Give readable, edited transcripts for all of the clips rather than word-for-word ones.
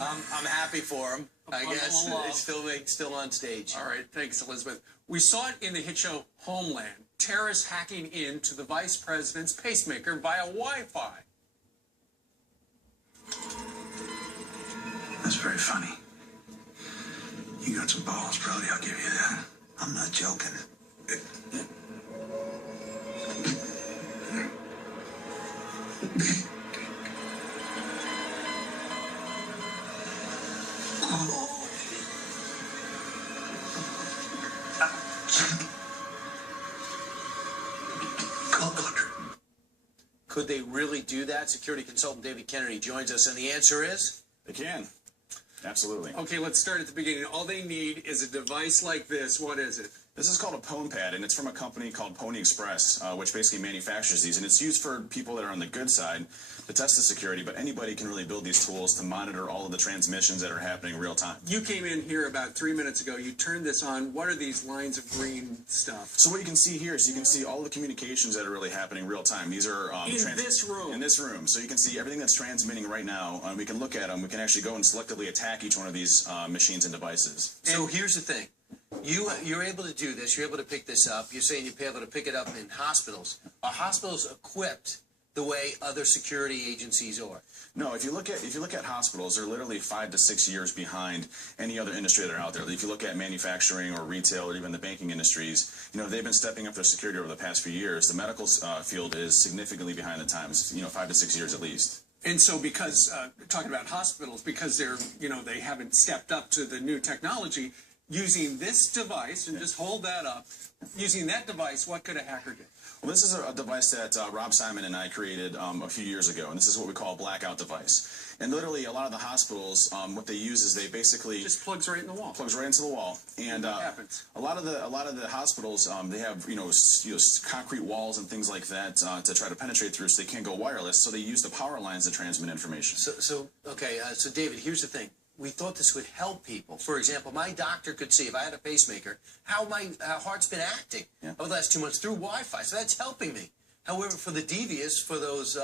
I'm happy for him. I guess it's still on stage. All right, thanks, Elizabeth. We saw it in the hit show Homeland. Terrorists hacking into the vice president's pacemaker via Wi-Fi. That's very funny. You got some balls, Brody, I'll give you that. I'm not joking. Could they really do that? Security consultant David Kennedy joins us, and the answer is? They can. Absolutely. Okay, let's start at the beginning. All they need is a device like this. What is it? This is called a Pwn Pad, and it's from a company called Pony Express, which basically manufactures these. And it's used for people that are on the good side to test the security, but anybody can really build these tools to monitor all of the transmissions that are happening real time. You came in here about 3 minutes ago. You turned this on. What are these lines of green stuff? So what you can see here is you can see all the communications that are really happening real time. These are in this room. In this room. So you can see everything that's transmitting right now. We can look at them. We can actually go and selectively attack each one of these machines and devices. So here's the thing. You're able to do this. You're able to pick this up. You're saying you're able to pick it up in hospitals. Are hospitals equipped the way other security agencies are? No, if you look at hospitals, they're literally 5 to 6 years behind any other industry that are out there. If you look at manufacturing or retail or even the banking industries, they've been stepping up their security over the past few years. The medical field is significantly behind the times, 5 to 6 years at least. And so because, talking about hospitals, because they're, they haven't stepped up to the new technology, using this device, and just hold that up, using that device, what could a hacker do? Well, this is a device that Rob Simon and I created a few years ago, and this is what we call a blackout device. And literally, a lot of the hospitals, what they use is they basically just plugs right in the wall. Plugs right into the wall, and what happens? A lot of the hospitals, they have concrete walls and things like that to try to penetrate through, so they can't go wireless. So they use the power lines to transmit information. So David, here's the thing. We thought this would help people. For example, my doctor could see if I had a pacemaker how my heart's been acting over the last 2 months through Wi-Fi. So that's helping me. However, for the devious, for those,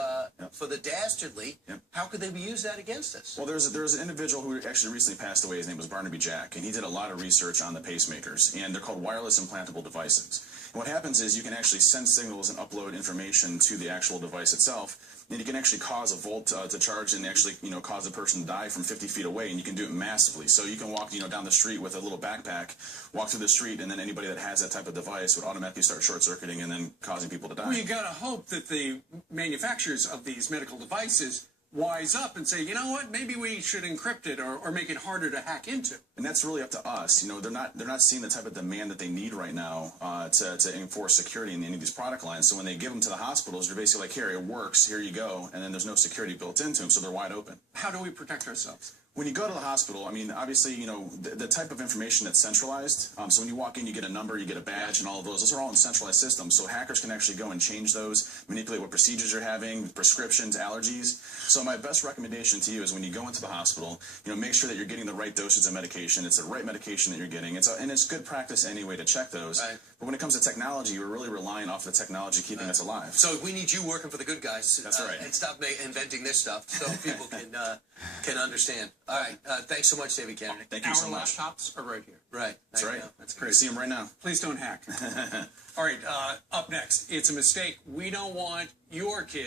for the dastardly, how could they use that against us? Well, there's an individual who actually recently passed away. His name was Barnaby Jack, and he did a lot of research on the pacemakers, and they're called wireless implantable devices. And what happens is you can actually send signals and upload information to the actual device itself, and you can actually cause a volt to charge and actually, cause a person to die from 50 feet away, and you can do it massively. So you can walk, down the street with a little backpack, walk through the street, and then anybody that has that type of device would automatically start short-circuiting and then causing people to die. Well, you got to hope that the manufacturers of these medical devices wise up and say, you know what, maybe we should encrypt it or make it harder to hack into. And that's really up to us. They're not seeing the type of demand that they need right now to enforce security in any of these product lines. So when they give them to the hospitals, they're basically like, here, it works, here you go, and then there's no security built into them, so they're wide open. How do we protect ourselves? When you go to the hospital, obviously, the type of information that's centralized. So when you walk in, you get a number, you get a badge, and all of those. Those are all in centralized systems. So hackers can actually go and change those, manipulate what procedures you're having, prescriptions, allergies. So my best recommendation to you is when you go into the hospital, make sure that you're getting the right doses of medication. It's the right medication that you're getting. And it's good practice anyway to check those. Right. But when it comes to technology, we're really relying off the technology keeping us alive. So we need you working for the good guys. That's right. And stop inventing this stuff so people can understand. All right. Thanks so much, David Kennedy. Thank you so much. Our laptops are right here. Right. That's right. That's crazy. See them right now. Please don't hack. All right. Up next, it's a mistake. We don't want your kids